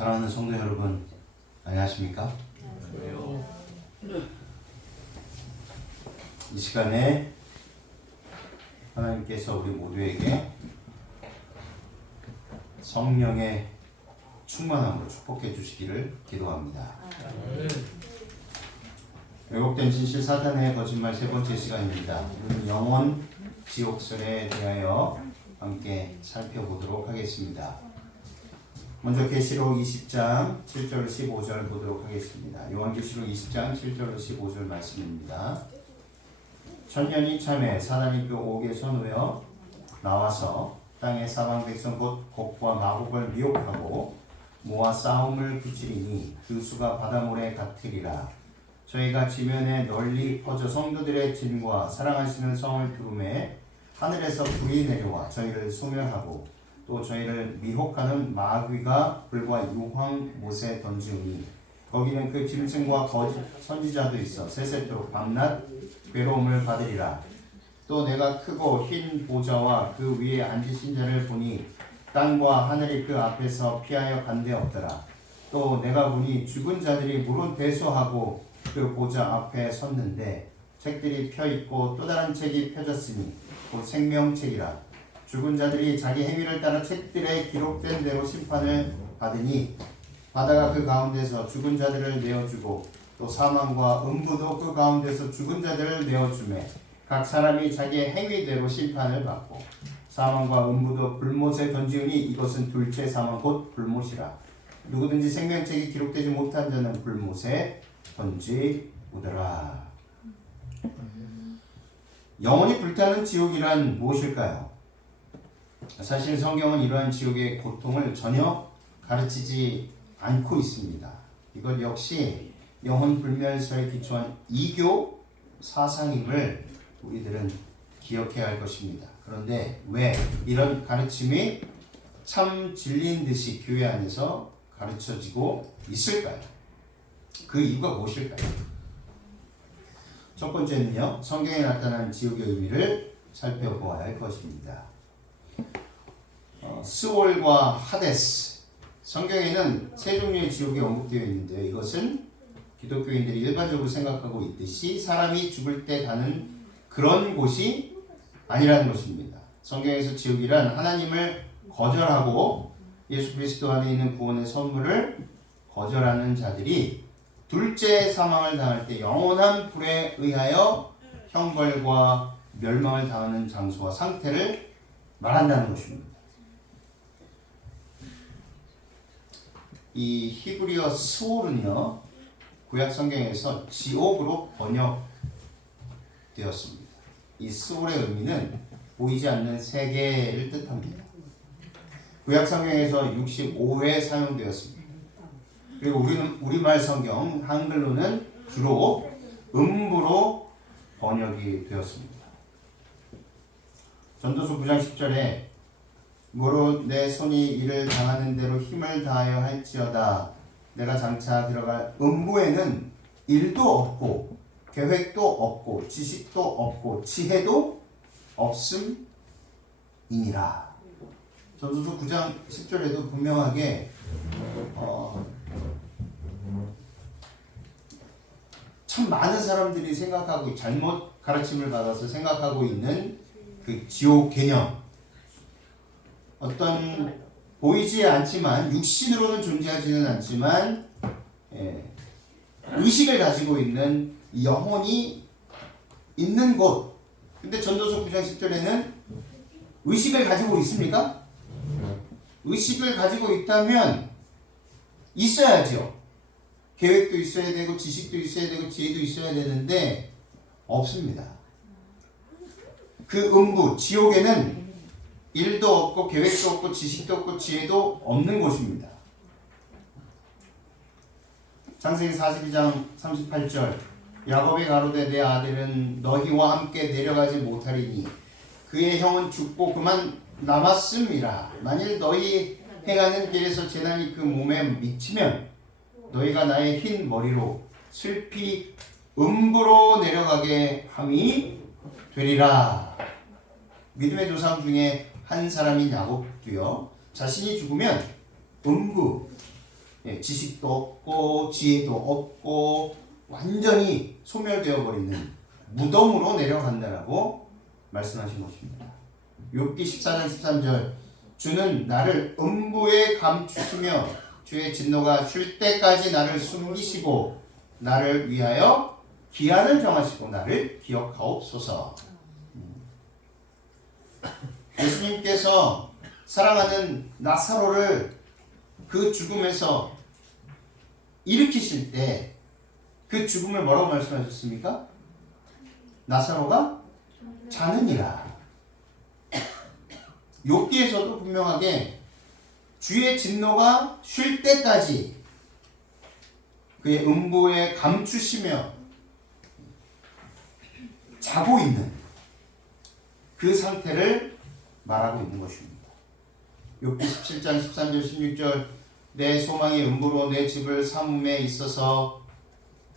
사랑하는 성도 여러분, 안녕하십니까? 이 시간에 하나님께서 우리 모두에게 성령의 충만함으로 축복해 주시기를 기도합니다. 왜곡된 진실 사탄의 거짓말 세 번째 시간입니다. 오늘 영혼 지옥설에 대하여 함께 살펴보도록 하겠습니다. 먼저 계시록 20장 7절 15절 보도록 하겠습니다. 요한계시록 20장 7절 15절 말씀입니다. 천년이 참에 사단이 그 옥에 서누여 나와서 땅의 사방 백성 곧 곡과 마곡을 미혹하고 모아 싸움을 붙이리니 그 수가 바다모래 같으리라. 저희가 지면에 널리 퍼져 성도들의 진과 사랑하시는 성을 두루매 하늘에서 불이 내려와 저희를 소멸하고 또 저희를 미혹하는 마귀가 불과 유황 못에 던지우니 거기는 그 짐승과 거짓 선지자도 있어 세세토록 밤낮 괴로움을 받으리라. 또 내가 크고 흰 보좌와 그 위에 앉으신 자를 보니 땅과 하늘이 그 앞에서 피하여 간데 없더라. 또 내가 보니 죽은 자들이 무릇 대소하고 그 보좌 앞에 섰는데 책들이 펴있고 또 다른 책이 펴졌으니 곧 생명책이라. 죽은 자들이 자기 행위를 따라 책들에 기록된 대로 심판을 받으니 바다가 그 가운데서 죽은 자들을 내어주고 또 사망과 음부도 그 가운데서 죽은 자들을 내어주매 각 사람이 자기의 행위대로 심판을 받고 사망과 음부도 불못에 던지우니 이것은 둘째 사망 곧 불못이라. 누구든지 생명책이 기록되지 못한 자는 불못에 던지우더라. 영원히 불타는 지옥이란 무엇일까요? 사실 성경은 이러한 지옥의 고통을 전혀 가르치지 않고 있습니다. 이것 역시 영혼 불멸설에 기초한 이교 사상임을 우리들은 기억해야 할 것입니다. 그런데 왜 이런 가르침이 참 진리인 듯이 교회 안에서 가르쳐지고 있을까요? 그 이유가 무엇일까요? 첫 번째는요, 성경에 나타난 지옥의 의미를 살펴보아야 할 것입니다. 스올과 하데스, 성경에는 세 종류의 지옥이 언급되어 있는데요. 이것은 기독교인들이 일반적으로 생각하고 있듯이 사람이 죽을 때 가는 그런 곳이 아니라는 것입니다. 성경에서 지옥이란 하나님을 거절하고 예수 그리스도 안에 있는 구원의 선물을 거절하는 자들이 둘째 사망을 당할 때 영원한 불에 의하여 형벌과 멸망을 당하는 장소와 상태를 말한다는 것입니다. 이 히브리어 스올은요, 구약 성경에서 지옥으로 번역되었습니다. 이 스올의 의미는 보이지 않는 세계를 뜻합니다. 구약 성경에서 65회 사용되었습니다. 그리고 우리말 성경 한글로는 주로 음부로 번역이 되었습니다. 전도서 9장 10절에 무릇 내 손이 이를 당하는 대로 힘을 다하여 할지어다. 내가 장차 들어갈 음부에는 일도 없고 계획도 없고 지식도 없고 지혜도 없음이니라. 전도서 9장 10절에도 분명하게 참 많은 사람들이 생각하고 잘못 가르침을 받아서 생각하고 있는 그 지옥 개념, 어떤 보이지 않지만 육신으로는 존재하지는 않지만 의식을 가지고 있는 영혼이 있는 곳. 근데 전도서 9장 10절에는 의식을 가지고 있습니까? 의식을 가지고 있다면 있어야죠. 계획도 있어야 되고 지식도 있어야 되고 지혜도 있어야 되는데 없습니다. 그 음부, 지옥에는 일도 없고 계획도 없고 지식도 없고 지혜도 없는 곳입니다. 창세기 42장 38절 야곱이 가로되 내 아들은 너희와 함께 내려가지 못하리니 그의 형은 죽고 그만 남았음이라. 만일 너희 행하는 길에서 재난이 그 몸에 미치면 너희가 나의 흰 머리로 슬피 음부로 내려가게 함이 되리라. 믿음의 조상 중에 한 사람인 야곱도요, 자신이 죽으면 음부, 지식도 없고 지혜도 없고 완전히 소멸되어 버리는 무덤으로 내려간다라고 말씀하신 것입니다. 욥기 14장 13절 주는 나를 음부에 감추시며 주의 진노가 쉴 때까지 나를 숨기시고 나를 위하여 기한을 정하시고 나를 기억하옵소서. 예수님께서 사랑하는 나사로를 그 죽음에서 일으키실 때 그 죽음을 뭐라고 말씀하셨습니까? 나사로가 자느니라. 욥기에서도 분명하게 주의 진노가 쉴 때까지 그의 음부에 감추시며 자고 있는 그 상태를 말하고 있는 것입니다. 욥기 17장 13절 16절 내 소망이 음부로 내 집을 삼음에 있어서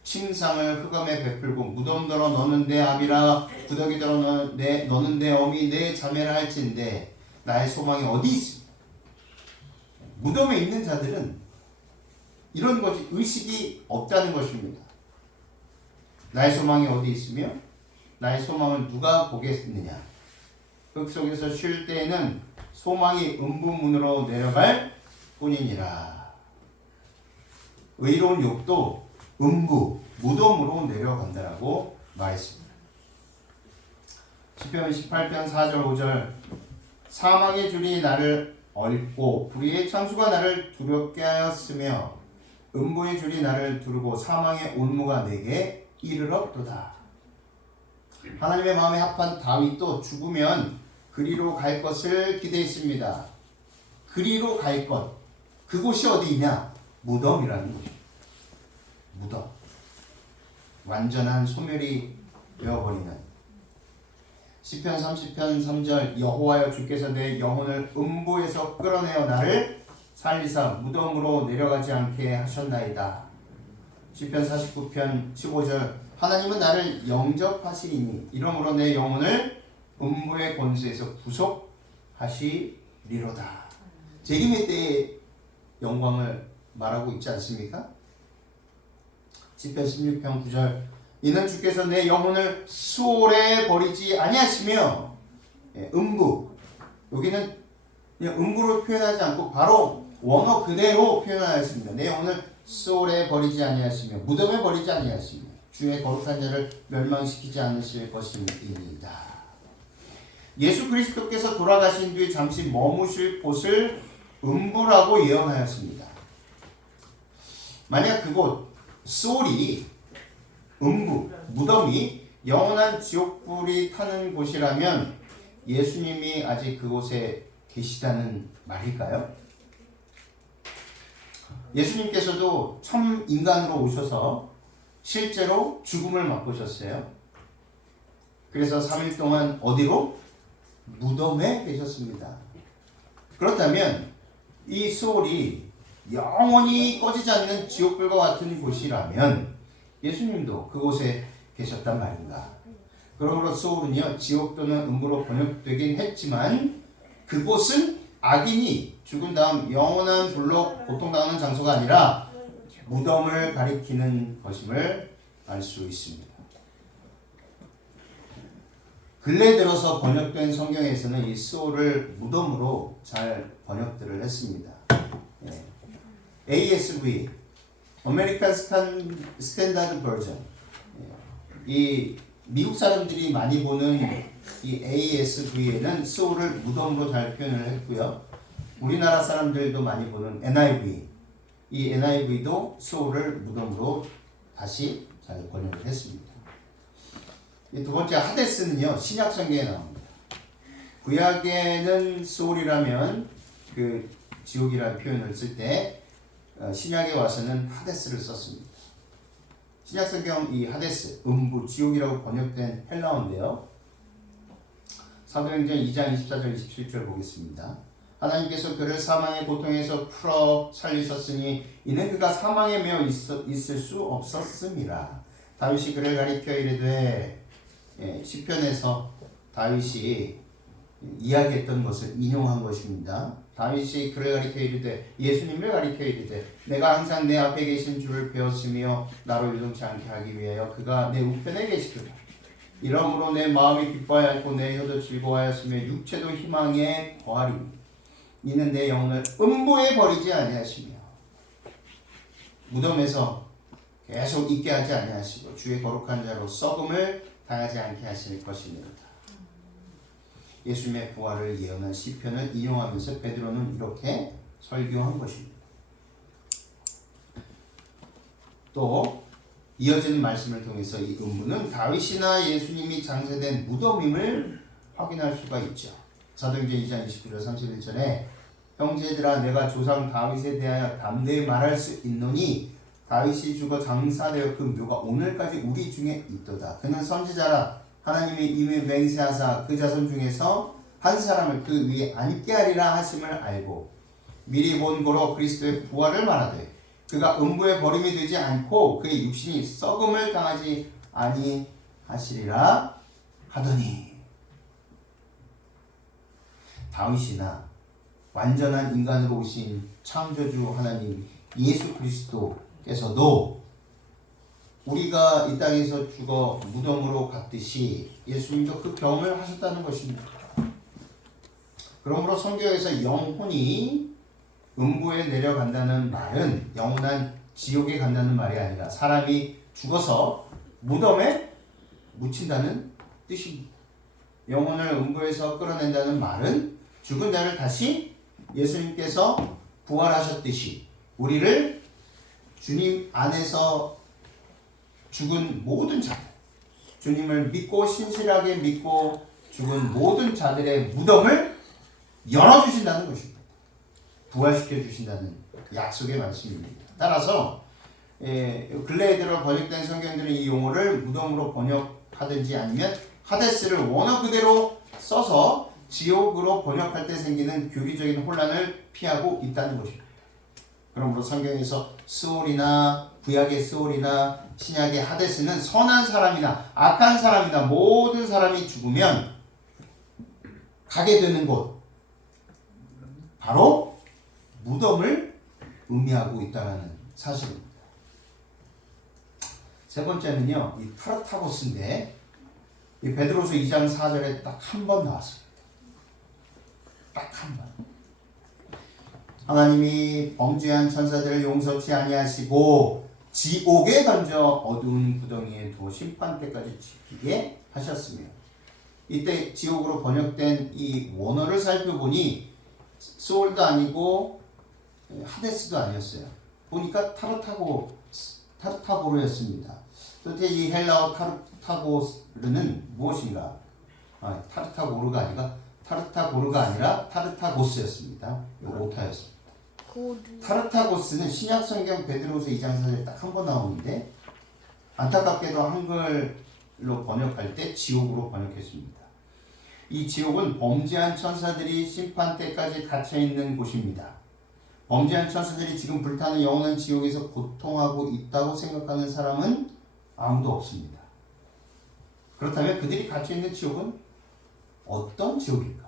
침상을 흑암에 베풀고 무덤더러 너는 내 아비라 구더기더러 너는 내 어미 내 자매라 할진대 나의 소망이 어디 있습니까? 무덤에 있는 자들은 이런 것이 의식이 없다는 것입니다. 나의 소망이 어디 있으며 나의 소망을 누가 보겠느냐. 흙 속에서 쉴 때에는 소망이 음부문으로 내려갈 뿐이니라. 의로운 욥도 음부, 무덤으로 내려간다라고 말했습니다. 시편 18편 4절 5절 사망의 줄이 나를 얽고 불의의 창수가 나를 두렵게 하였으며 음부의 줄이 나를 두르고 사망의 온무가 내게 이르렀도다. 하나님의 마음에 합한 다윗도 죽으면 그리로 갈 것을 기대했습니다. 그리로 갈 것, 그곳이 어디이냐? 무덤이라는 것입니다. 무덤. 완전한 소멸이 되어버리는. 시편 30편 3절 여호와여 주께서 내 영혼을 음부에서 끌어내어 나를 살리사 무덤으로 내려가지 않게 하셨나이다. 시편 49편 15절 하나님은 나를 영접하시리니 이러므로 내 영혼을 음부의 권세에서 구속하시리로다. 재림의 때의 영광을 말하고 있지 않습니까? 시편 16편 9절 이는 주께서 내 영혼을 수월에 버리지 아니하시며 음부 여기는 그냥 음부로 표현하지 않고 바로 원어 그대로 표현하였습니다. 내 영혼을 수월에 버리지 아니하시며 무덤에 버리지 아니하시며 주의 거룩한 자를 멸망시키지 않으실 것입니다. 예수 그리스도께서 돌아가신 뒤에 잠시 머무실 곳을 음부라고 예언하였습니다. 만약 그곳 소울이 음부, 무덤이 영원한 지옥불이 타는 곳이라면 예수님이 아직 그곳에 계시다는 말일까요? 예수님께서도 참 인간으로 오셔서 실제로 죽음을 맛보셨어요. 그래서 3일 동안 어디로? 무덤에 계셨습니다. 그렇다면 이 소울이 영원히 꺼지지 않는 지옥불과 같은 곳이라면 예수님도 그곳에 계셨단 말인가? 그러므로 소울은요 지옥 또는 음부로 번역되긴 했지만 그곳은 악인이 죽은 다음 영원한 불로 고통당하는 장소가 아니라 무덤을 가리키는 것임을 알 수 있습니다. 근래 들어서 번역된 성경에서는 이 수호를 무덤으로 잘 번역들을 했습니다. ASV, American Standard Version. 이 미국 사람들이 많이 보는 이 ASV에는 수호를 무덤으로 잘 표현을 했고요. 우리나라 사람들도 많이 보는 NIV, 이 NIV도 수호를 무덤으로 다시 잘 번역을 했습니다. 두 번째 하데스는요 신약 성경에 나옵니다. 구약에는 수올이라면 그 지옥이라는 표현을 쓸 때 신약에 와서는 하데스를 썼습니다. 신약 성경 이 하데스 음부 지옥이라고 번역된 헬라어인데요. 사도행전 2장 24절 27절 보겠습니다. 하나님께서 그를 사망의 고통에서 풀어 살리셨으니 이는 그가 사망에 매어 있을 수 없었음이라. 다윗이 그를 가리켜 이르되 시편에서 다윗이 이야기했던 것을 인용한 것입니다. 다윗이 그를 가리켜 이르되 예수님을 가리켜 이르되 내가 항상 내 앞에 계신 주를 배웠으며 나로 유동치 않게 하기 위하여 그가 내 우편에 계시도다. 이러므로 내 마음이 기뻐하였고 내 혀도 즐거워하였으며 육체도 희망에 거하리니 이는 내 영혼을 음부에 버리지 아니하시며 무덤에서 계속 있게 하지 아니하시고 주의 거룩한 자로 썩음을 당하지 않게 하실 것이니라. 예수님의 부활을 예언한 시편을 인용하면서 베드로는 이렇게 설교한 것입니다. 또 이어지는 말씀을 통해서 이 음부는 다윗이나 예수님이 장사된 무덤임을 확인할 수가 있죠. 사도행전 2장 29절 31절에 형제들아 내가 조상 다윗에 대하여 담대히 말할 수 있노니 다윗이 죽어 장사되어 그 묘가 오늘까지 우리 중에 있도다. 그는 선지자라 하나님이 이미 맹세하사 그 자손 중에서 한 사람을 그 위에 앉게 하리라 하심을 알고 미리 본 고로 그리스도의 부활을 말하되 그가 음부에 버림이 되지 않고 그의 육신이 썩음을 당하지 아니하시리라 하더니 다윗이나 완전한 인간으로 오신 창조주 하나님 예수 그리스도께서도 우리가 이 땅에서 죽어 무덤으로 갔듯이 예수님도 그 경험을 하셨다는 것입니다. 그러므로 성경에서 영혼이 음부에 내려간다는 말은 영원한 지옥에 간다는 말이 아니라 사람이 죽어서 무덤에 묻힌다는 뜻입니다. 영혼을 음부에서 끌어낸다는 말은 죽은 자를 다시 예수님께서 부활하셨듯이 우리를 주님 안에서 죽은 모든 자들, 주님을 믿고 신실하게 믿고 죽은 모든 자들의 무덤을 열어주신다는 것입니다. 부활시켜 주신다는 약속의 말씀입니다. 따라서 근래에 들어 번역된 성경들은 이 용어를 무덤으로 번역하든지 아니면 하데스를 원어 그대로 써서 지옥으로 번역할 때 생기는 교리적인 혼란을 피하고 있다는 것입니다. 그러므로 성경에서 스올이나 구약의 스올이나 신약의 하데스는 선한 사람이나 악한 사람이나 모든 사람이 죽으면 가게 되는 곳 바로 무덤을 의미하고 있다는 사실입니다. 세 번째는요, 이 타르타고스인데 이 베드로서 2장 4절에 딱 한 번 나왔습니다. 딱 한 번. 하나님이 범죄한 천사들을 용서치 아니하시고 지옥에 던져 어두운 구덩이에 두어 심판 때까지 지키게 하셨으며 이때 지옥으로 번역된 이 원어를 살펴보니 스올도 아니고 하데스도 아니었어요. 보니까 타르타고르였습니다. 도대체 이 헬라어 타르타고르는 무엇인가? 타르타고르가 아니라 타르타고스였습니다. 오타였습니다. 타르타고스는 신약성경 베드로서 2장 4절에 딱 한 번 나오는데 안타깝게도 한글로 번역할 때 지옥으로 번역했습니다. 이 지옥은 범죄한 천사들이 심판 때까지 갇혀있는 곳입니다. 범죄한 천사들이 지금 불타는 영원한 지옥에서 고통하고 있다고 생각하는 사람은 아무도 없습니다. 그렇다면 그들이 갇혀있는 지옥은 어떤 지옥일까?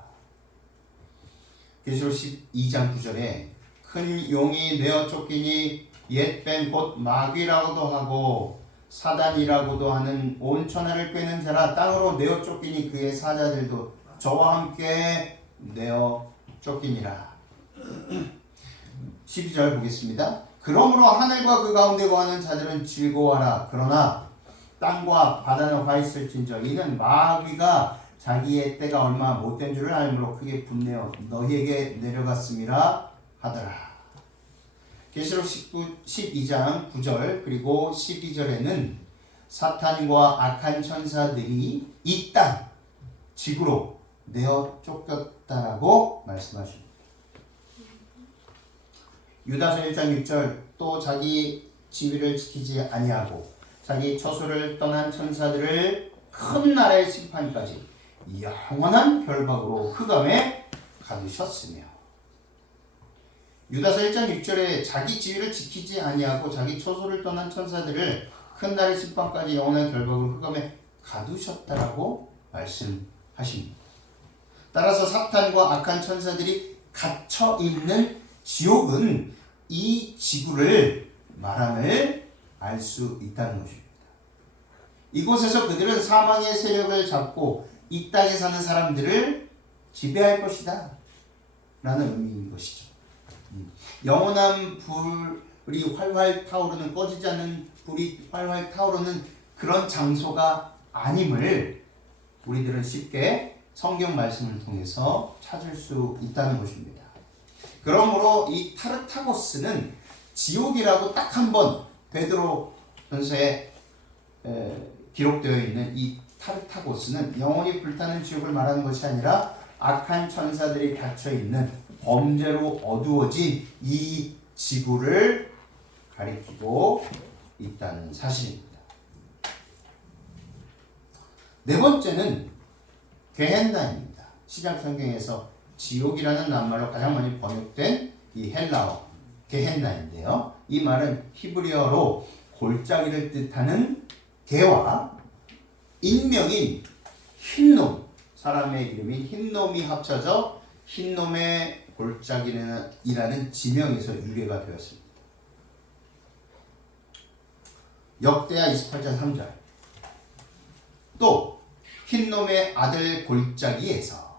계시록 12장 9절에 큰 용이 내어 쫓기니 옛뱀 곧 마귀라고도 하고 사단이라고도 하는 온 천하를 꿰는 자라 땅으로 내어 쫓기니 그의 사자들도 저와 함께 내어 쫓기니라. 12절 보겠습니다. 그러므로 하늘과 그 가운데 거하는 자들은 즐거워하라. 그러나 땅과 바다는 화 있을진저 이는 마귀가 자기의 때가 얼마 못된 줄을 알므로 크게 분내어 너희에게 내려갔음이라 하더라. 계시록 12장 9절 그리고 12절에는 사탄과 악한 천사들이 이 땅, 지구로 내어 쫓겼다라고 말씀하십니다. 유다서 1장 6절 또 자기 지위를 지키지 아니하고 자기 처소를 떠난 천사들을 큰 날의 심판까지 영원한 결박으로 흑암에 가두셨으며 유다서 1장 6절에 자기 지위를 지키지 아니하고 자기 처소를 떠난 천사들을 큰 날의 심판까지 영원한 결박으로 흑암에 가두셨다라고 말씀하십니다. 따라서 사탄과 악한 천사들이 갇혀 있는 지옥은 이 지구를 말함을 알 수 있다는 것입니다. 이곳에서 그들은 사망의 세력을 잡고 이 땅에 사는 사람들을 지배할 것이다 라는 의미인 것이죠. 영원한 불이 활활 타오르는, 꺼지지 않는 불이 활활 타오르는 그런 장소가 아님을 우리들은 쉽게 성경 말씀을 통해서 찾을 수 있다는 것입니다. 그러므로 이 타르타고스는 지옥이라고 딱 한 번 베드로 전서에 기록되어 있는 이 타르타고스는 영원히 불타는 지옥을 말하는 것이 아니라 악한 천사들이 닫혀있는 범죄로 어두워진 이 지구를 가리키고 있다는 사실입니다. 네 번째는 게헨나입니다. 신약 성경에서 지옥이라는 낱말로 가장 많이 번역된 이 헬라어 게헨나인데요. 이 말은 히브리어로 골짜기를 뜻하는 게와 인명인 흰놈, 사람의 이름인 흰놈이 합쳐져 흰놈의 골짜기라는 지명에서 유래가 되었습니다. 역대하 28장 3절 또 흰놈의 아들 골짜기에서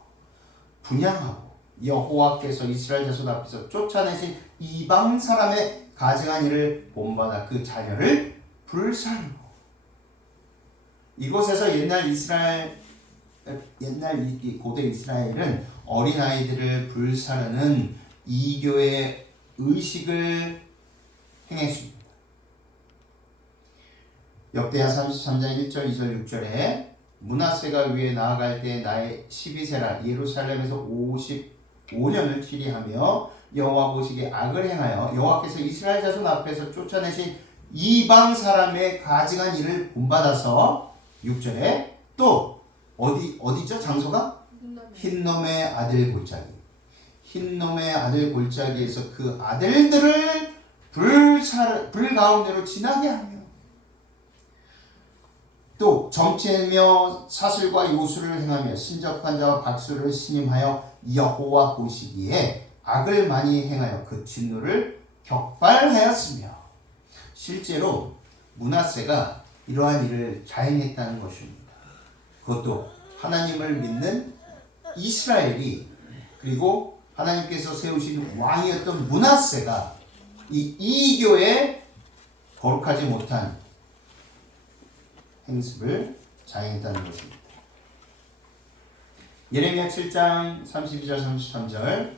분향하고 여호와께서 이스라엘 자손 앞에서 쫓아내신 이방 사람의 가증한 일을 본받아 그 자녀를 불살고 이곳에서 옛날 고대 이스라엘은 어린아이들을 불사르는 이교의 의식을 행했습니다. 역대하 33장 1절 2절 6절에 므낫세가 위에 나아갈 때 나이 12세라 예루살렘에서 55년을 치리하며 여호와 보시기에 악을 행하여 여호와께서 이스라엘 자손 앞에서 쫓아내신 이방 사람의 가증한 일을 본받아서 6절에 또 어디죠? 장소가? 흰놈의 아들 골짜기. 흰놈의 아들 골짜기에서 그 아들들을 불 가운데로 지나게 하며 또 정체며 사슬과 요술을 행하며 신적한 자와 박수를 신임하여 여호와 보시기에 악을 많이 행하여 그 진노를 격발하였으며 실제로 므낫세가 이러한 일을 자행했다는 것입니다. 그것도 하나님을 믿는 이스라엘이 그리고 하나님께서 세우신 왕이었던 므낫세가 이 이교에 거룩하지 못한 행습을 자행했다는 것입니다. 예레미야 7장 32절 33절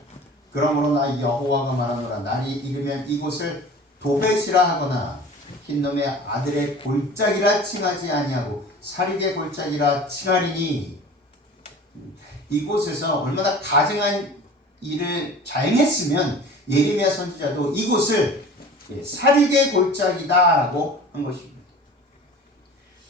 그러므로 나 여호와가 말하노라 날이 이르면 이곳을 도벳이라 하거나 흰놈의 아들의 골짜기라 칭하지 아니하고 사륙의 골짜기라 칭하리니 이곳에서 얼마나 가증한 일을 자행했으면 예레미야 선지자도 이곳을 사륙의 골짜기다라고 한 것입니다.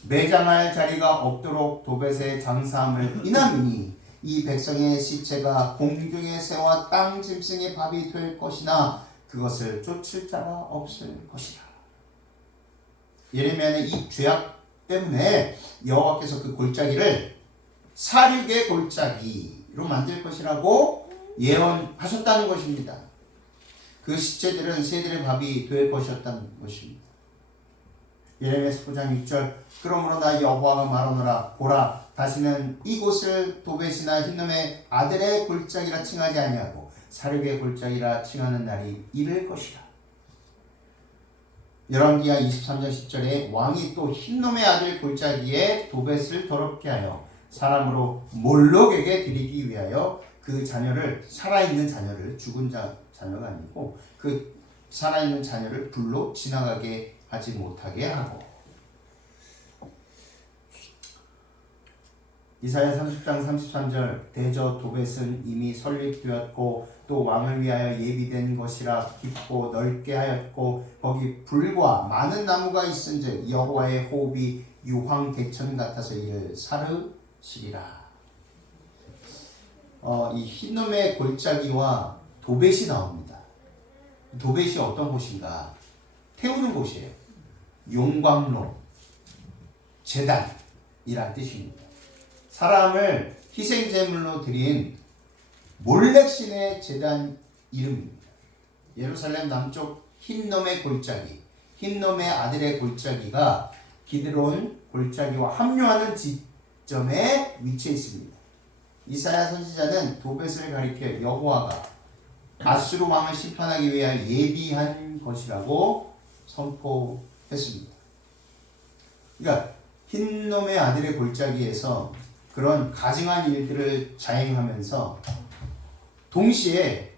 매장할 자리가 없도록 도벳에 장사함을 인함이니 이 백성의 시체가 공중의 새와 땅 짐승의 밥이 될 것이나 그것을 쫓을 자가 없을 것이라. 예레미야는 이 죄악 때문에 여호와께서 그 골짜기를 사륙의 골짜기로 만들 것이라고 예언하셨다는 것입니다. 그 시체들은 새들의 밥이 될 것이었다는 것입니다. 예레미야 19장 6절 그러므로 나 여호와가 말하노라 보라 다시는 이곳을 도벳이나 흰놈의 아들의 골짜기라 칭하지 아니하고 사륙의 골짜기라 칭하는 날이 이를 것이라. 열왕기하 23장 10절에 왕이 또 흰놈의 아들 골짜기에 도벳을 더럽게 하여 사람으로 몰록에게 드리기 위하여 그 자녀를 살아있는 자녀를 죽은 자녀가 아니고 그 살아있는 자녀를 불로 지나가게 하지 못하게 하고 이사야 30장 33절 대저 도벳은 이미 설립되었고 또 왕을 위하여 예비된 것이라 깊고 넓게 하였고 거기 불과 많은 나무가 있은즉 여호와의 호흡이 유황 대천 같아서 이를 사르시리라. 이 흰놈의 골짜기와 도벳이 나옵니다. 도벳이 어떤 곳인가? 태우는 곳이에요. 용광로, 제단이란 뜻입니다. 사람을 희생제물로 드린 몰렉신의 제단 이름입니다. 예루살렘 남쪽 흰놈의 골짜기, 흰놈의 아들의 골짜기가 기드론 골짜기와 합류하는 지점에 위치해 있습니다. 이사야 선지자는 도벳을 가리켜 여호와가 아수르 왕을 심판하기 위하여 예비한 것이라고 선포했습니다. 그러니까 흰놈의 아들의 골짜기에서 그런 가증한 일들을 자행하면서 동시에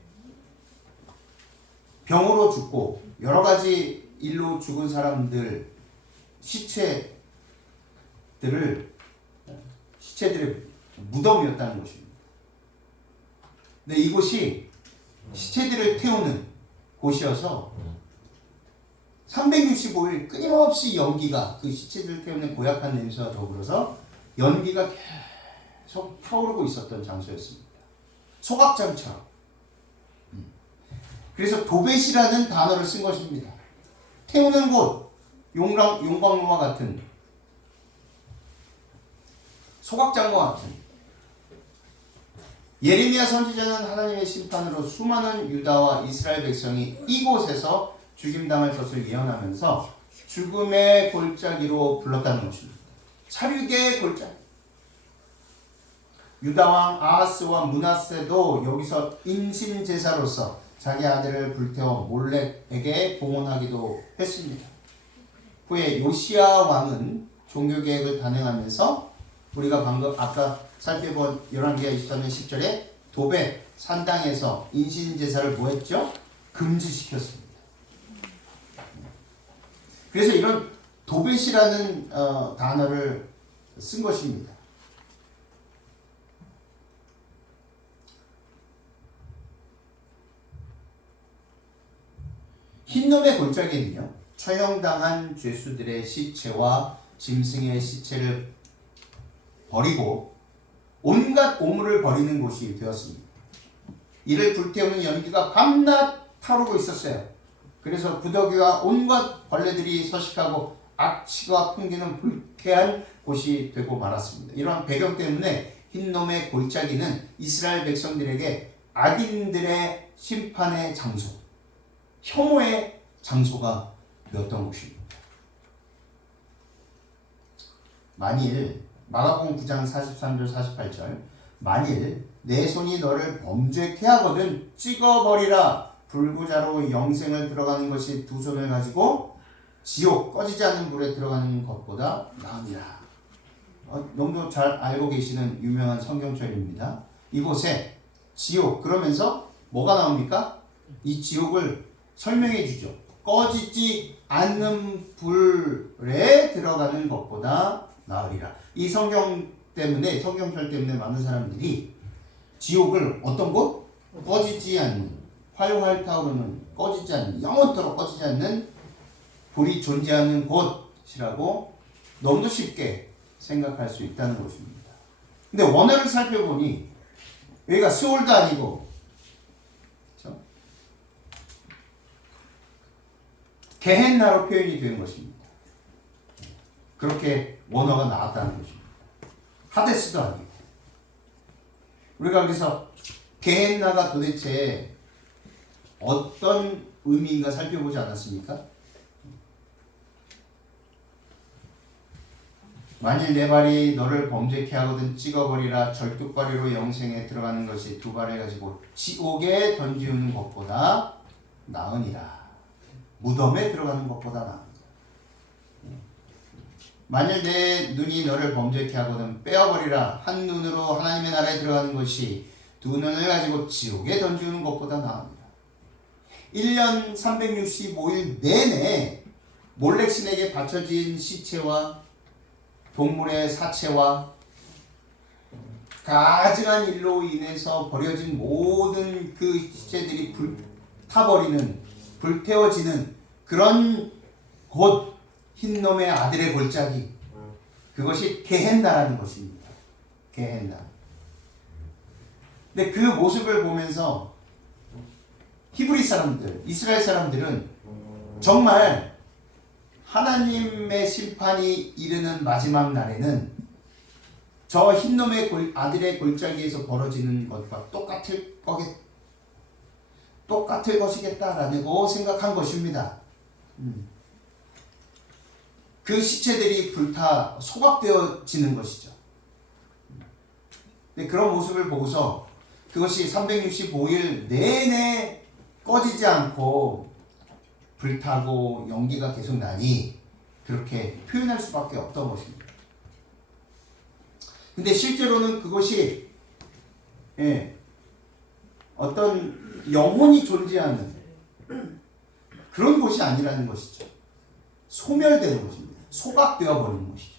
병으로 죽고 여러 가지 일로 죽은 사람들 시체들의 무덤이었다는 것입니다. 근데 이곳이 시체들을 태우는 곳이어서 365일 끊임없이 연기가, 그 시체들을 태우는 고약한 냄새와 더불어서 연기가 계속 타오르고 있었던 장소였습니다. 소각장처럼. 그래서 도벳이라는 단어를 쓴 것입니다. 태우는 곳, 용광로와 같은, 소각장과 같은. 예레미야 선지자는 하나님의 심판으로 수많은 유다와 이스라엘 백성이 이곳에서 죽임당할 것을 예언하면서 죽음의 골짜기로 불렀다는 것입니다. 살육의 골짜기. 유다왕 아하스와 므낫세도 여기서 인신제사로서 자기 아들을 불태워 몰렉에게 봉헌하기도 했습니다. 후에 요시야 왕은 종교개혁을 단행하면서 우리가 방금 아까 살펴본 열왕기하 23년 10절에 도벳 산당에서 인신제사를 뭐했죠? 금지시켰습니다. 그래서 이런 도벳이라는 단어를 쓴 것입니다. 흰놈의 골짜기는요, 처형당한 죄수들의 시체와 짐승의 시체를 버리고 온갖 오물을 버리는 곳이 되었습니다. 이를 불태우는 연기가 밤낮 타오르고 있었어요. 그래서 구더기와 온갖 벌레들이 서식하고 악취가 풍기는 불쾌한 곳이 되고 말았습니다. 이러한 배경 때문에 흰놈의 골짜기는 이스라엘 백성들에게 악인들의 심판의 장소, 혐오의 장소가 되었던 곳입니다. 만일 마가복음 9장 43절 48절 만일 내 손이 너를 범죄케 하거든 찍어버리라. 불구자로 영생을 들어가는 것이 두 손을 가지고 지옥 꺼지지 않는 불에 들어가는 것보다 나으니라. 너무도 잘 알고 계시는 유명한 성경절입니다. 이곳에 지옥 그러면서 뭐가 나옵니까? 이 지옥을 설명해 주죠. 꺼지지 않는 불에 들어가는 것보다 나으리라. 이 성경절 때문에 많은 사람들이 지옥을 어떤 곳? 꺼지지 않는, 활활 타오르는, 꺼지지 않는, 영원토록 꺼지지 않는 불이 존재하는 곳이라고 너무도 쉽게 생각할 수 있다는 것입니다. 근데 원어를 살펴보니 여기가 스올도 아니고, 그렇죠? 게헨나로 표현이 된 것입니다. 그렇게 원어가 나왔다는 것입니다. 하데스도 아니고. 우리가 그래서 게헨나가 도대체 어떤 의미인가 살펴보지 않았습니까? 만일 내 발이 너를 범죄케 하거든 찍어버리라. 절뚝발이로 영생에 들어가는 것이 두 발을 가지고 지옥에 던지우는 것보다 나으니라. 무덤에 들어가는 것보다 나으니라. 만일 내 눈이 너를 범죄케 하거든 빼어버리라. 한 눈으로 하나님의 나라에 들어가는 것이 두 눈을 가지고 지옥에 던지우는 것보다 나으니라. 1년 365일 내내 몰렉신에게 바쳐진 시체와 동물의 사체와 가증한 일로 인해서 버려진 모든 그 시체들이 불타버리는, 불태워지는 그런 곳, 흰놈의 아들의 골짜기, 그것이 게헨나라는 것입니다. 게헨나. 근데 그 모습을 보면서 히브리 사람들, 이스라엘 사람들은 정말 하나님의 심판이 이르는 마지막 날에는 저 흰놈의 아들의 골짜기에서 벌어지는 것과 똑같은 똑같을 것이겠다라고 생각한 것입니다. 그 시체들이 불타 소각되어지는 것이죠. 그런 모습을 보고서 그것이 365일 내내 꺼지지 않고 불타고 연기가 계속 나니 그렇게 표현할 수밖에 없던 것입니다. 근데 실제로는 그것이 어떤 영혼이 존재하는 그런 곳이 아니라는 것이죠. 소멸되는 것입니다. 소각되어 버리는 것이죠.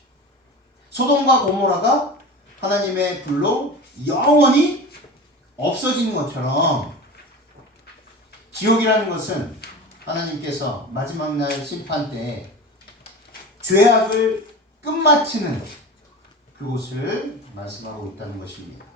소돔과 고모라가 하나님의 불로 영원히 없어지는 것처럼 지옥이라는 것은 하나님께서 마지막 날 심판 때 죄악을 끝마치는 그곳을 말씀하고 있다는 것입니다.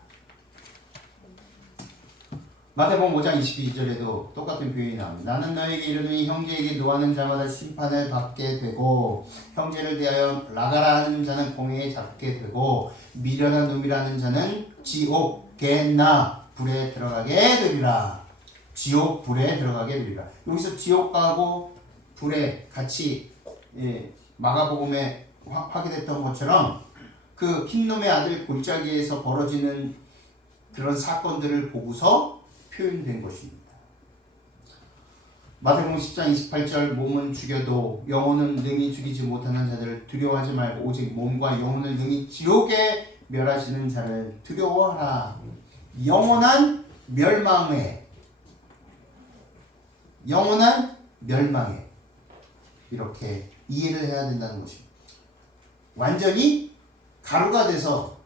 마태복음 5장 22절에도 똑같은 표현이 나옵니다. 나는 너에게 이르노니 형제에게 노하는 자마다 심판을 받게 되고 형제를 대하여 나가라 하는 자는 공회에 잡게 되고 미련한 놈이라는 자는 지옥 겟나 불에 들어가게 되리라. 지옥 불에 들어가게 되리라. 여기서 지옥하고 불에 같이 마가복음에 확인했던 것처럼 그 흰놈의 아들 골짜기에서 벌어지는 그런 사건들을 보고서 표현된 것입니다. 마태복음 10장 28절 몸은 죽여도 영혼은 능히 죽이지 못하는 자들을 두려워하지 말고 오직 몸과 영혼을 능히 지옥에 멸하시는 자를 두려워하라. 영원한 멸망에 이렇게 이해를 해야 된다는 것입니다. 완전히 가루가 돼서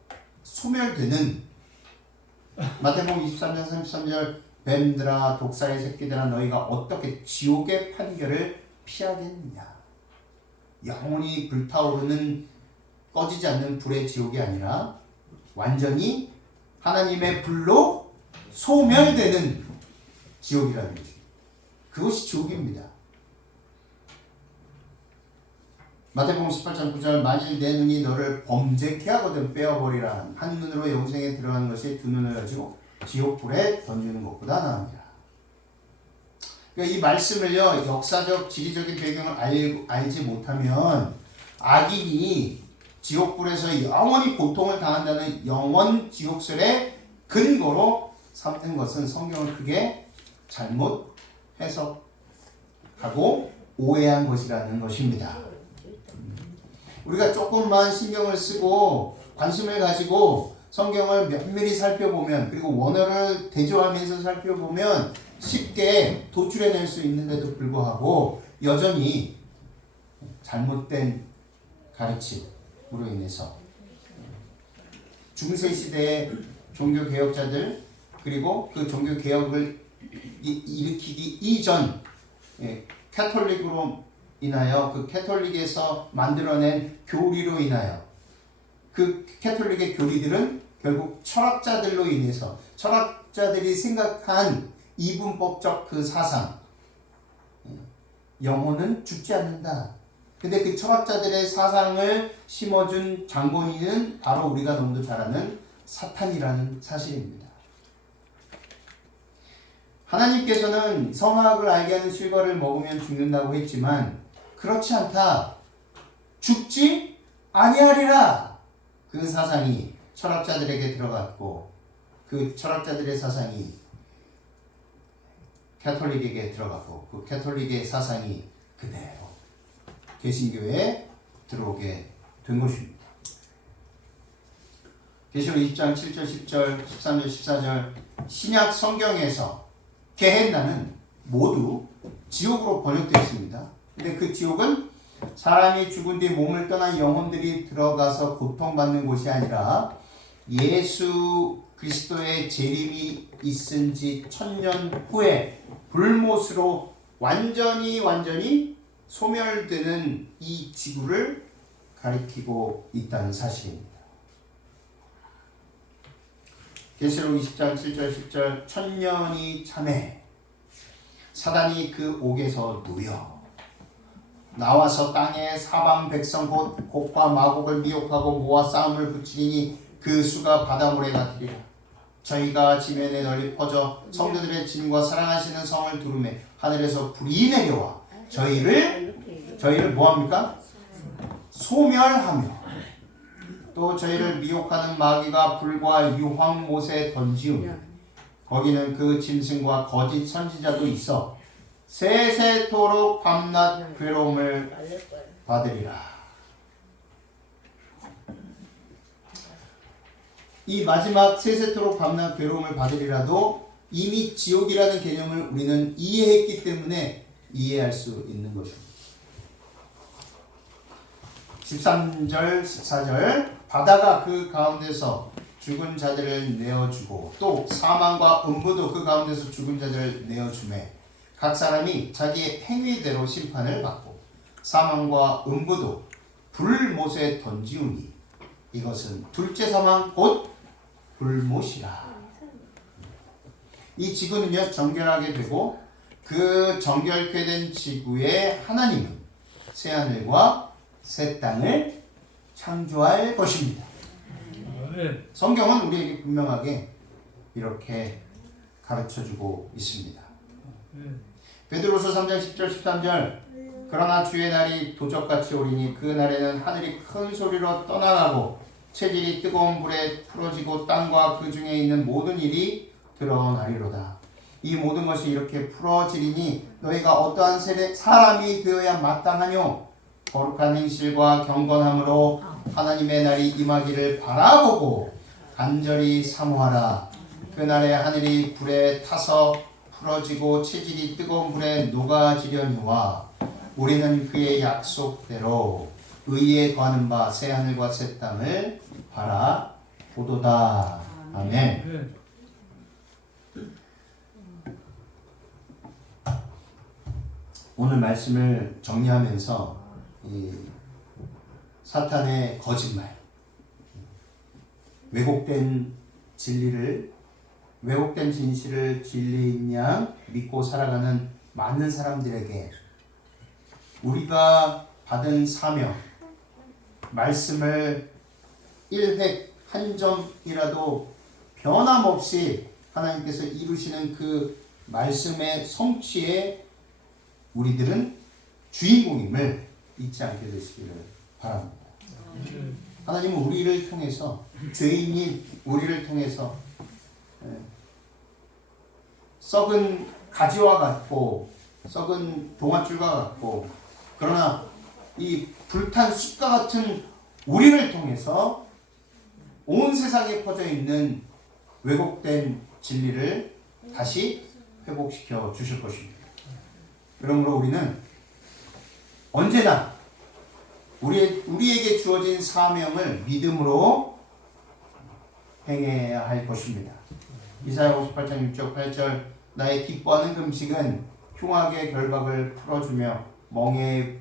소멸되는 마태복음 23장 33절 뱀들아 독사의 새끼들아 너희가 어떻게 지옥의 판결을 피하겠느냐. 영원히 불타오르는 꺼지지 않는 불의 지옥이 아니라 완전히 하나님의 불로 소멸되는 지옥이라는 것입니다. 그것이 지옥입니다. 마태복음 18장 9절 만일 내 눈이 너를 범죄케 하거든 빼어버리라. 한 눈으로 영생에 들어가는 것이 두 눈을 가지고 지옥불에 던지는 것보다 나으니라. 그러니까 이 말씀을요 역사적 지리적인 배경을 알지 못하면 악인이 지옥불에서 영원히 고통을 당한다는 영원 지옥설의 근거로 삼는 것은 성경을 크게 잘못 해석하고 오해한 것이라는 것입니다. 우리가 조금만 신경을 쓰고 관심을 가지고 성경을 면밀히 살펴보면 그리고 원어를 대조하면서 살펴보면 쉽게 도출해낼 수 있는데도 불구하고 여전히 잘못된 가르침으로 인해서 중세시대의 종교개혁자들 그리고 그 종교개혁을 일으키기 이전 캐톨릭으로 인하여 그 캐톨릭에서 만들어낸 교리로 인하여 그 캐톨릭의 교리들은 결국 철학자들로 인해서 철학자들이 생각한 이분법적 그 사상 영혼은 죽지 않는다. 근데 그 철학자들의 사상을 심어준 장본인은 바로 우리가 너무도 잘 아는 사탄이라는 사실입니다. 하나님께서는 성악을 알게 하는 실과를 먹으면 죽는다고 했지만 그렇지 않다. 죽지 아니하리라. 그 사상이 철학자들에게 들어갔고 그 철학자들의 사상이 캐톨릭에게 들어갔고 그 캐톨릭의 사상이 그대로 개신교에 들어오게 된 것입니다. 계시록 20장 7절 10절 13절 14절 신약 성경에서 게헨나는 모두 지옥으로 번역되어 있습니다. 근데 그 지옥은 사람이 죽은 뒤 몸을 떠난 영혼들이 들어가서 고통받는 곳이 아니라 예수 그리스도의 재림이 있은 지 1000년 후에 불못으로 완전히 소멸되는 이 지구를 가리키고 있다는 사실입니다. 계시록 20장 7절 10절 1000년이 참에 사단이 그 옥에서 누여 나와서 땅에 사방 백성 곧 곡과 마곡을 미혹하고 모아 싸움을 붙이리니 그 수가 바다모래 같으리라. 저희가 지면에 널리 퍼져 성도들의 짐과 사랑하시는 성을 두루매 하늘에서 불이 내려와 저희를 뭐합니까? 소멸하며 또 저희를 미혹하는 마귀가 불과 유황못에 던지우니 거기는 그 짐승과 거짓 선지자도 있어 세세토록 밤낮 괴로움을 받으리라. 이 마지막 세세토록 밤낮 괴로움을 받으리라도 이미 지옥이라는 개념을 우리는 이해했기 때문에 이해할 수 있는 것입니다. 13절 14절 바다가 그 가운데서 죽은 자들을 내어주고 또 사망과 음부도 그 가운데서 죽은 자들을 내어주매 각 사람이 자기의 행위대로 심판을 받고 사망과 음부도 불못에 던지우니 이것은 둘째 사망 곧 불못이라. 이 지구는요 정결하게 되고 그 정결케 된 지구에 하나님은 새하늘과 새 땅을 창조할 것입니다. 성경은 우리에게 분명하게 이렇게 가르쳐주고 있습니다. 베드로서 3장 10절 13절 그러나 주의 날이 도적같이 오리니 그 날에는 하늘이 큰 소리로 떠나가고 체질이 뜨거운 불에 풀어지고 땅과 그 중에 있는 모든 일이 드러나리로다. 이 모든 것이 이렇게 풀어지리니 너희가 어떠한 사람이 되어야 마땅하뇨? 거룩한 행실과 경건함으로 하나님의 날이 임하기를 바라보고 간절히 사모하라. 그날에 하늘이 불에 타서 풀어지고 체질이 뜨거운 불에 녹아지려니와 우리는 그의 약속대로 의에 거하는 바 새하늘과 새 땅을 바라보도다. 아멘. 오늘 말씀을 정리하면서 이 사탄의 거짓말, 왜곡된 진리를, 왜곡된 진실을 진리인 양 믿고 살아가는 많은 사람들에게 우리가 받은 사명, 말씀을 1획 한 점이라도 변함없이 하나님께서 이루시는 그 말씀의 성취에 우리들은 주인공임을 잊지 않게 되시기를 바랍니다. 하나님은 우리를 통해서 죄인인 우리를 통해서 썩은 가지와 같고 썩은 동아줄과 같고 그러나 이 불탄 숯과 같은 우리를 통해서 온 세상에 퍼져 있는 왜곡된 진리를 다시 회복시켜 주실 것입니다. 그러므로 우리는 언제나 우리에게 주어진 사명을 믿음으로 행해야 할 것입니다. 이사야 58장 6절 8절 나의 기뻐하는 금식은 흉악의 결박을 풀어주며 멍에의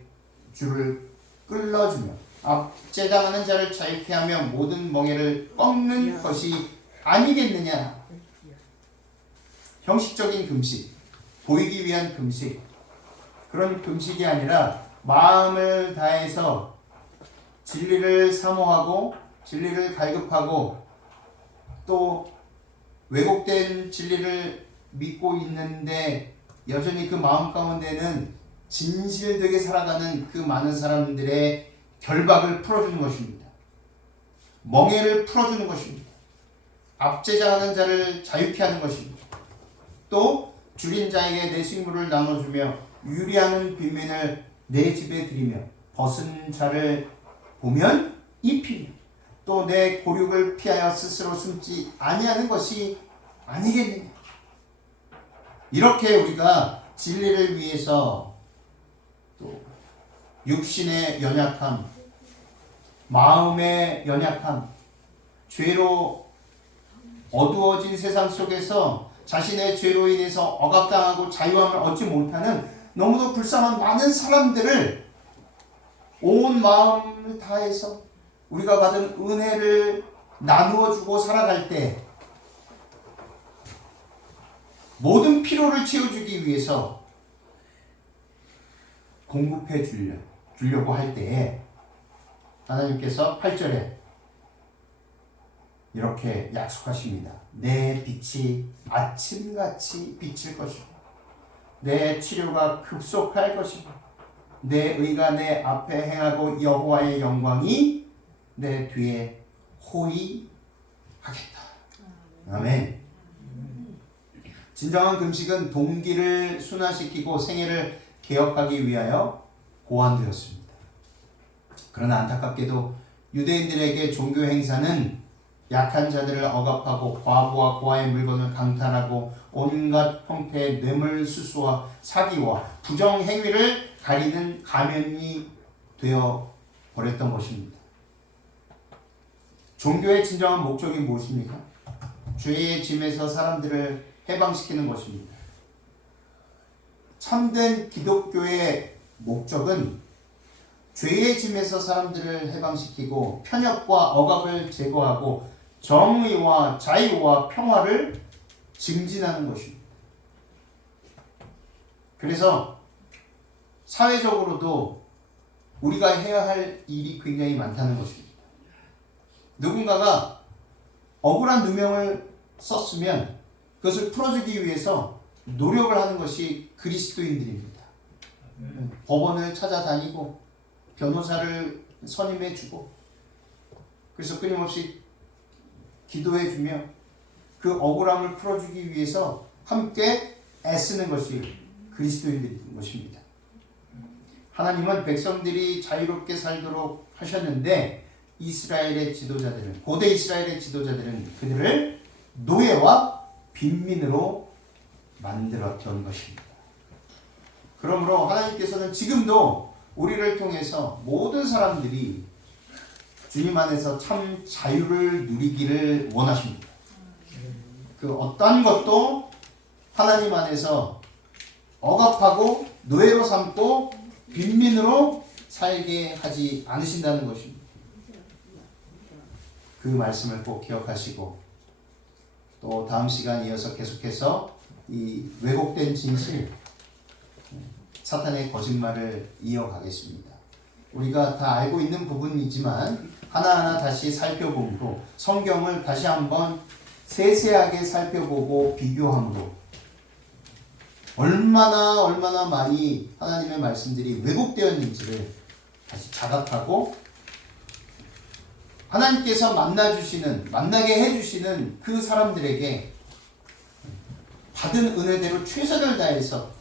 줄을 끌어주며 압제당하는 자를 자유케 하며 모든 멍에를 꺾는 것이 아니겠느냐. 형식적인 금식, 보이기 위한 금식, 그런 금식이 아니라 마음을 다해서 진리를 사모하고 진리를 갈급하고 또 왜곡된 진리를 믿고 있는데 여전히 그 마음 가운데는 진실되게 살아가는 그 많은 사람들의 결박을 풀어주는 것입니다. 멍에를 풀어주는 것입니다. 압제자하는 자를 자유케 하는 것입니다. 또 줄인 자에게 내 식물을 나눠주며 유리하는 빈민을 내 집에 들이며 벗은 자를 보면 입히며 또 내 고륙을 피하여 스스로 숨지 아니하는 것이 아니겠느냐. 이렇게 우리가 진리를 위해서 또 육신의 연약함, 마음의 연약함, 죄로 어두워진 세상 속에서 자신의 죄로 인해서 억압당하고 자유함을 얻지 못하는 너무도 불쌍한 많은 사람들을 온 마음을 다해서 우리가 받은 은혜를 나누어 주고 살아갈 때 모든 피로를 채워주기 위해서 공급해 주려고 할 때에 하나님께서 8절에 이렇게 약속하십니다. 내 빛이 아침같이 비칠 것이고 내 치료가 급속할 것이고 내 의가 내 앞에 행하고 여호와의 영광이 내 뒤에 호위하겠다. 아멘. 진정한 금식은 동기를 순환시키고 생애를 개혁하기 위하여 고안되었습니다. 그러나 안타깝게도 유대인들에게 종교 행사는 약한 자들을 억압하고 과부와 고아의 물건을 강탈하고 온갖 형태의 뇌물수수와 사기와 부정행위를 가리는 가면이 되어 버렸던 것입니다. 종교의 진정한 목적이 무엇입니까? 죄의 짐에서 사람들을 해방시키는 것입니다. 참된 기독교의 목적은 죄의 짐에서 사람들을 해방시키고 편협과 억압을 제거하고 정의와 자유와 평화를 증진하는 것입니다. 그래서 사회적으로도 우리가 해야 할 일이 굉장히 많다는 것입니다. 누군가가 억울한 누명을 썼으면 그것을 풀어주기 위해서 노력을 하는 것이 그리스도인들입니다. 법원을 찾아다니고 변호사를 선임해주고 그래서 끊임없이 기도해주며 그 억울함을 풀어주기 위해서 함께 애쓰는 것이 그리스도인들인 것입니다. 하나님은 백성들이 자유롭게 살도록 하셨는데 이스라엘의 지도자들은 고대 이스라엘의 지도자들은 그들을 노예와 빈민으로 만들었던 것입니다. 그러므로 하나님께서는 지금도 우리를 통해서 모든 사람들이 주님 안에서 참 자유를 누리기를 원하십니다. 그 어떠한 것도 하나님 안에서 억압하고 노예로 삼고 빈민으로 살게 하지 않으신다는 것입니다. 그 말씀을 꼭 기억하시고 또 다음 시간 이어서 계속해서 이 왜곡된 진실, 사탄의 거짓말을 이어가겠습니다. 우리가 다 알고 있는 부분이지만 하나하나 다시 살펴보므로 성경을 다시 한번 세세하게 살펴보고 비교함으로 얼마나 많이 하나님의 말씀들이 왜곡되었는지를 다시 자각하고 하나님께서 만나게 해주시는 그 사람들에게 받은 은혜대로 최선을 다해서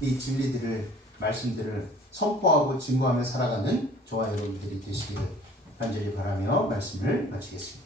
이 진리들을, 말씀들을 선포하고 증거하며 살아가는 저와 여러분들이 되시기를 간절히 바라며 말씀을 마치겠습니다.